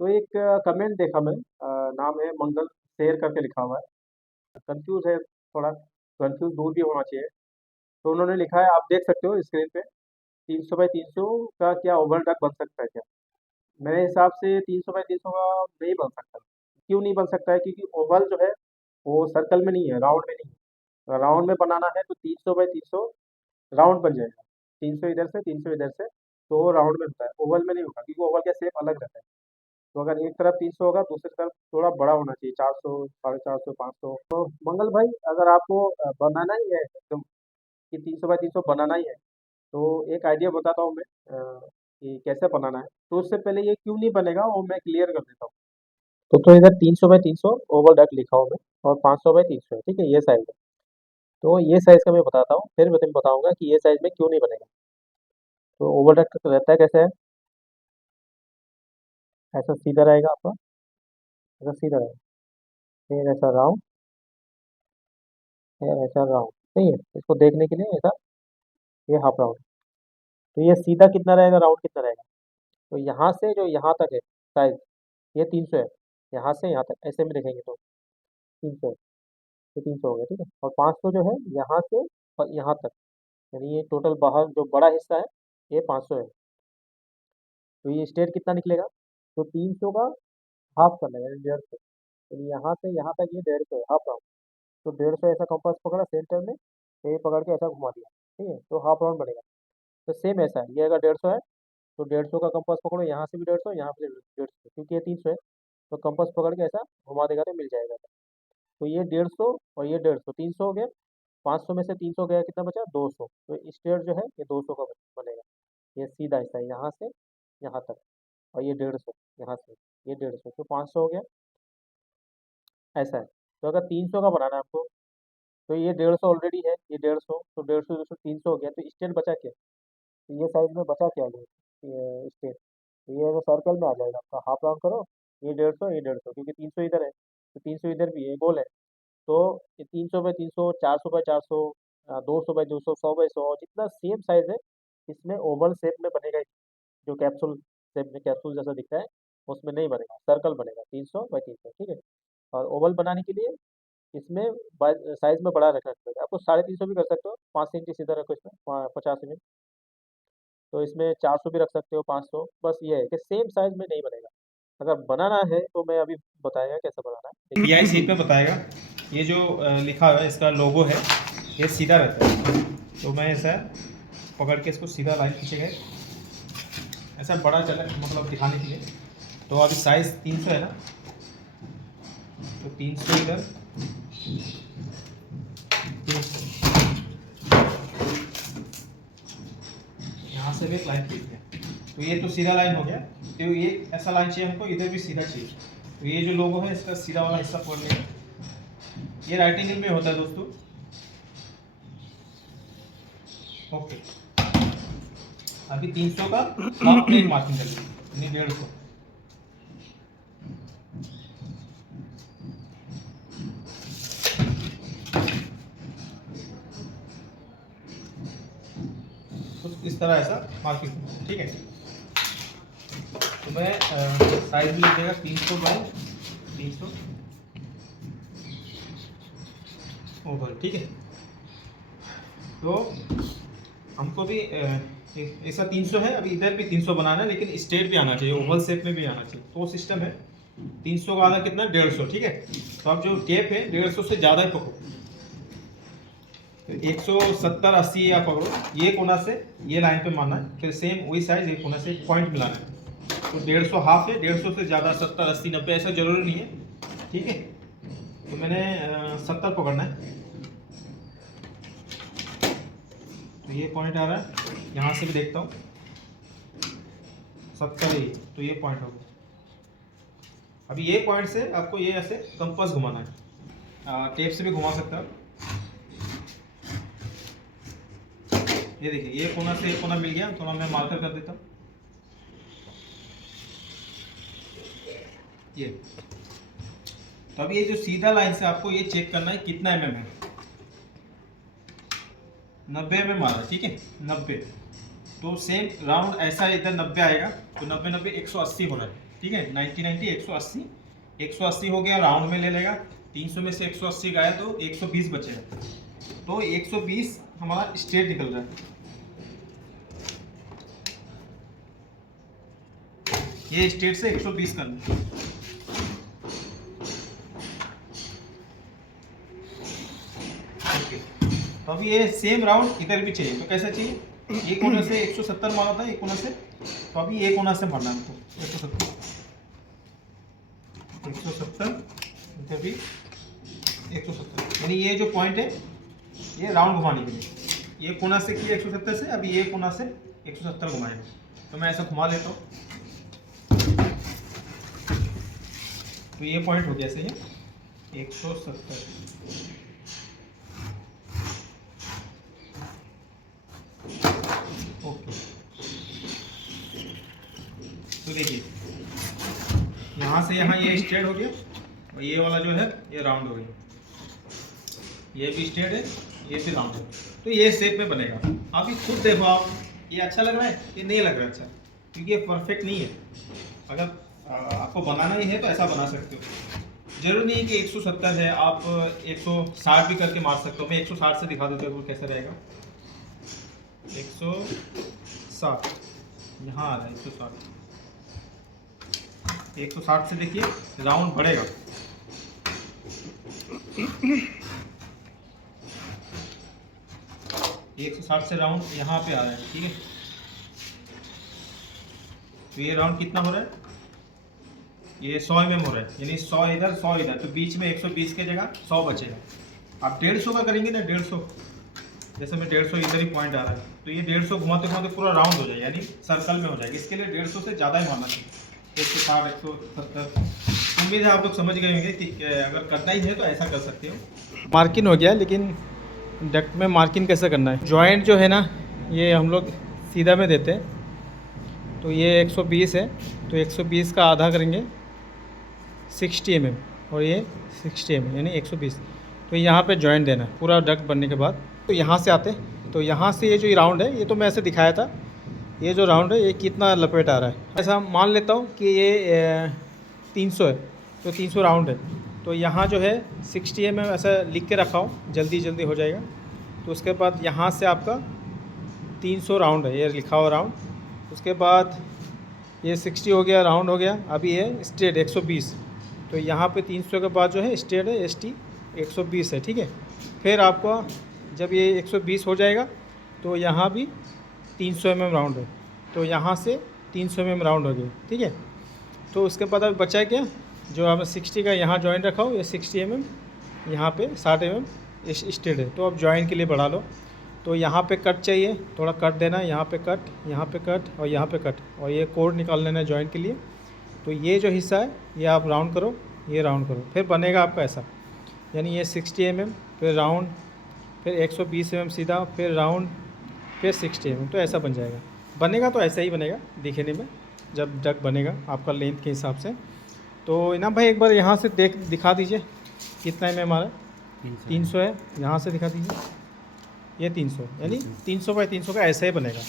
तो एक कमेंट देखा मैं, नाम है मंगल शेर करके लिखा हुआ है। कंफ्यूज है थोड़ा, कंफ्यूज दूर भी होना चाहिए। तो उन्होंने लिखा है, आप देख सकते हो स्क्रीन पे, 300 बाई 300 का क्या ओवल डक बन सकता है क्या? मेरे हिसाब से 300 बाई 300 का नहीं बन सकता। क्यों नहीं बन सकता है? क्योंकि ओवल जो है वो सर्कल में नहीं है, राउंड में नहीं है। राउंड में बनाना है तो 300 बाई 300 राउंड बन जाएगा। 300 इधर से, 300 इधर से, तो वो राउंड में होता है, ओवल में नहीं होगा, क्योंकि ओवल का शेप अलग रहता है। तो अगर एक तरफ 300 होगा, दूसरी तरफ थोड़ा बड़ा होना चाहिए, 400, 450, 500। तो मंगल भाई, अगर आपको बनाना ही है एकदम कि 300 बाई 300 बनाना ही है, तो एक आइडिया बताता हूँ मैं, कि कैसे बनाना है। तो उससे पहले ये क्यों नहीं बनेगा वो मैं क्लियर कर देता हूँ। तो इधर 300 बाई 300 ओवल डक लिखा हूँ मैं, और 500 बाई 300 है, ठीक है, ये साइज है। तो ये साइज का मैं बताता हूँ, फिर मैं तुम्हें बताऊंगा कि ये साइज में क्यों नहीं बनेगा। तो ओवल डक रहता है कैसे है? ऐसा सीधा रहेगा आपका, ऐसा सीधा रहेगा, फिर ऐसा राउंड, फिर ऐसा राउंड। सही है, इसको देखने के लिए ऐसा, ये हाफ राउंड। तो ये सीधा कितना रहेगा, राउंड कितना रहेगा? तो यहाँ से जो यहाँ तक है साइज, ये 300 है। यहाँ से यहाँ तक ऐसे में देखेंगे तो 300 है, तो 300 हो गया, ठीक है। और 500 जो है यहाँ से और यहाँ तक, यानी ये टोटल बाहर जो बड़ा हिस्सा है, ये 500 है। तो ये स्ट्रेट कितना निकलेगा? तो 300 का हाफ करना है, यानी 150। यानी यहाँ से यहाँ तक ये 150 है, हाफ राउंड। तो 150 ऐसा कंपास पकड़ा सेंटर में, तो ये पकड़ के ऐसा घुमा दिया, ठीक है, तो हाफ राउंड बनेगा। तो सेम ऐसा है, ये अगर 150 है तो 150 का कंपास पकड़ो, यहाँ से भी 150, यहाँ से भी 150, क्योंकि ये 300 है। तो कंपास पकड़ के ऐसा घुमा देगा तो मिल जाएगा। तो ये 150 और ये 150, 300 हो गया। 500 में से 300 गया, कितना बचा? 200। तो स्ट्रेट जो है ये 200 का बनेगा। ये सीधा हिस्सा है यहाँ से यहाँ तक, और ये 150 यहाँ से, ये 150, तो 500 हो गया, ऐसा है। तो अगर 300 का बनाना है आपको, तो ये 150 ऑलरेडी है, ये 150, तो 150 200 300 हो गया, तो स्ट्रेट बचा क्या? तो ये साइज में बचा क्या ये स्ट्रेट? तो ये अगर सर्कल में आ जाएगा आपका, हाफ राउंड करो, ये 150, ये 150, क्योंकि 300 इधर है, तो 300 इधर भी है, गोल है। तो ये 300 बाई 300, 400 बाई 400, 200 बाई 200, 100 बाई 100, जितना सेम साइज है, इसमें ओवल शेप में बनेगा ही। जो कैप्सूल शेप में, कैप्सूल जैसा दिखता है, उसमें नहीं बनेगा, सर्कल बनेगा 300 बाई 300, ठीक है। और ओवल बनाने के लिए इसमें साइज में बड़ा रखना पड़ेगा आपको। 350 भी कर सकते हो, 5 इंच सीधा रखो इसमें, 50 इंच। तो इसमें 400 भी रख सकते हो, 500। बस ये है कि सेम साइज में नहीं बनेगा। अगर बनाना है तो मैं अभी बताएगा कैसे बनाना है, पीआई शीट पे बताएगा। ये जो लिखा हुआ है, इसका लोगो है, ये सीधा रहता है। तो मैं ऐसा पकड़ के इसको सीधा लाइन खींचेगा, ऐसा बड़ा चले मतलब दिखाने के लिए। तो अभी साइज 300 है ना, तो 300 इधर, 300 यहाँ से भी एक लाइन खींचते हैं। तो ये तो सीधा लाइन हो गया। तो ये ऐसा लाइन चाहिए हमको, इधर भी सीधा चाहिए। तो ये जो लोगो है, इसका सीधा वाला हिस्सा पकड़ लेंगे। ये राइट एंगल में होता है दोस्तों। ओके, अभी 300 का हाफ प्लेन मार्किंग कर लीजिए, यानी 150। कुछ इस तरह ऐसा मार्किंग, ठीक है। तो मैं साइज में लिखेगा 300 बाई 300 ओवर, ठीक है। तो हमको भी ऐसा 300 है, अभी इधर भी 300 बनाना है, लेकिन स्ट्रेट भी आना चाहिए, ओवल शेप में भी आना चाहिए। तो सिस्टम है 300 का आधा कितना, 150, ठीक है। तो अब जो टेप है 150 से ज़्यादा ही पकड़ो, तो 170 80 या पकड़ो। ये कोना से ये लाइन पे मारना है, फिर सेम वही साइज एक कोना से एक पॉइंट मिलाना है। तो 150 हाफ है, 150 से ज़्यादा 70 80 90 ऐसा जरूरी नहीं है, ठीक है। तो मैंने 70 पकड़ना है। तो ये पॉइंट आ रहा है, यहाँ से भी देखता हूँ 70 ही, तो ये पॉइंट हो गया। अभी ये पॉइंट से आपको ये ऐसे कंपास घुमाना है, टेप से भी घुमा सकता है। ये देखिए, ये कोना से एक कोना मिल गया, तो मैं मार्कर कर देता हूँ ये। तो अब ये जो सीधा लाइन से आपको ये चेक करना है कितना mm है। 90 mm आ रहा है, ठीक है, 90। तो सेम राउंड ऐसा इधर 90 आएगा, तो 90 90 180 हो रहा है, ठीक है। ठीक है। 90 90 180, 180 हो गया, राउंड में ले लेगा। 300 में से 180 गया तो 120 बचेगा। तो 120 हमारा स्ट्रेट निकल रहा है। ये स्ट्रेट से 120 करना। ओके, तो अभी ये सेम राउंड इधर भी चाहिए। तो कैसा चाहिए? एक कोने से 170 मारा था, एक कोने से। तो अभी एक कोना से मारना हमको 170, 170 इधर भी 170। यानी ये जो पॉइंट है ये राउंड घुमाने के लिए। ये कोना से किया 170 से, अभी ये कोना से 170 घुमाएगा। तो मैं ऐसा घुमा लेता हूँ। तो ये पॉइंट हो गया सही है 170। ओके, तो देखिए यहाँ से यहाँ ये स्ट्रेट हो गया और ये वाला जो है ये राउंड हो गया। ये भी स्ट्रेट है, ये भी राउंड है। तो ये शेप में बनेगा। अभी खुद देखो आप, ये अच्छा लग रहा है? ये नहीं लग रहा अच्छा, क्योंकि ये परफेक्ट नहीं है। अगर आपको बनाना ही है तो ऐसा बना सकते हो। जरूरी नहीं है कि 170 है, आप 160 भी करके मार सकते हो। मैं 160 से दिखा देता हूँ कैसा रहेगा। 160 यहाँ आ रहा है, 160। 160 से देखिए राउंड बढ़ेगा। एक 160 से राउंड यहाँ पे आ रहा है, ठीक है। तो ये राउंड कितना हो रहा है? ये 100 mm हो रहा है, यानी 100 इधर 100 इधर। तो बीच में 120 की जगह 100 बचेगा। आप 150 का करेंगे ना, 150, जैसे मैं 150 इधर ही पॉइंट आ रहा है, तो ये 150 घुमाते घुमाते पूरा राउंड हो जाएगा, यानी सर्कल में हो जाएगा। इसके लिए 150 से ज़्यादा ही मारना चाहिए। 160, 170। उम्मीद है आप लोग समझ गए होंगे कि अगर करना ही है तो ऐसा कर सकते हो। मार्किंग हो गया, लेकिन डक्ट में मार्किंग कैसे करना है? जॉइंट जो है ना, ये हम लोग सीधा में देते हैं। तो ये 120 है, तो 120 का आधा करेंगे 60 mm, और ये 60 mm यानी 120। तो यहाँ पे जॉइंट देना है पूरा डक्ट बनने के बाद। तो यहाँ से आते, तो यहाँ से ये जो राउंड है, ये तो मैं ऐसे दिखाया था। ये जो राउंड है ये कितना लपेट आ रहा है, ऐसा मान लेता हूँ कि ये 300 है, तो 300 राउंड है। तो यहाँ जो है 60 mm ऐसा लिख के रखा हूँ, जल्दी जल्दी हो जाएगा। तो उसके बाद यहाँ से आपका 300 राउंड है, ये लिखा हुआ राउंड। उसके बाद ये 60 हो गया, राउंड हो गया। अभी है स्ट्रेट 120। तो यहाँ पे 300 के बाद जो है स्ट्रेट है ST 120 है, ठीक है। फिर आपको जब ये 120 हो जाएगा तो यहाँ भी 300 mm राउंड है। तो यहाँ से 300 mm राउंड हो गया, ठीक है। तो उसके बाद अभी बचा है क्या, जो आपने 60 का यहाँ जॉइंट रखा हो, ये 60 mm, यहाँ पे 60 mm स्ट्रेट है। तो अब जॉइंट के लिए बढ़ा लो। तो यहाँ पे कट चाहिए, थोड़ा कट देना है, यहाँ पे कट, यहाँ पे कट और यहाँ पे कट, और ये कोड निकाल लेना है जॉइंट के लिए। तो ये जो हिस्सा है ये आप राउंड करो, ये राउंड करो, फिर बनेगा आपका ऐसा। यानी ये 60 mm, फिर राउंड, फिर 120 mm सीधा, फिर राउंड, फिर 60 mm। तो ऐसा बन जाएगा। बनेगा तो ऐसा ही बनेगा दिखने में, जब डक बनेगा आपका लेंथ के हिसाब से। तो इनाम भाई एक बार यहाँ से दिखा दीजिए कितना mm हमारा 300 है। यहाँ से दिखा दीजिए, ये 300, यानी 300 बाई 300 का ऐसा ही बनेगा।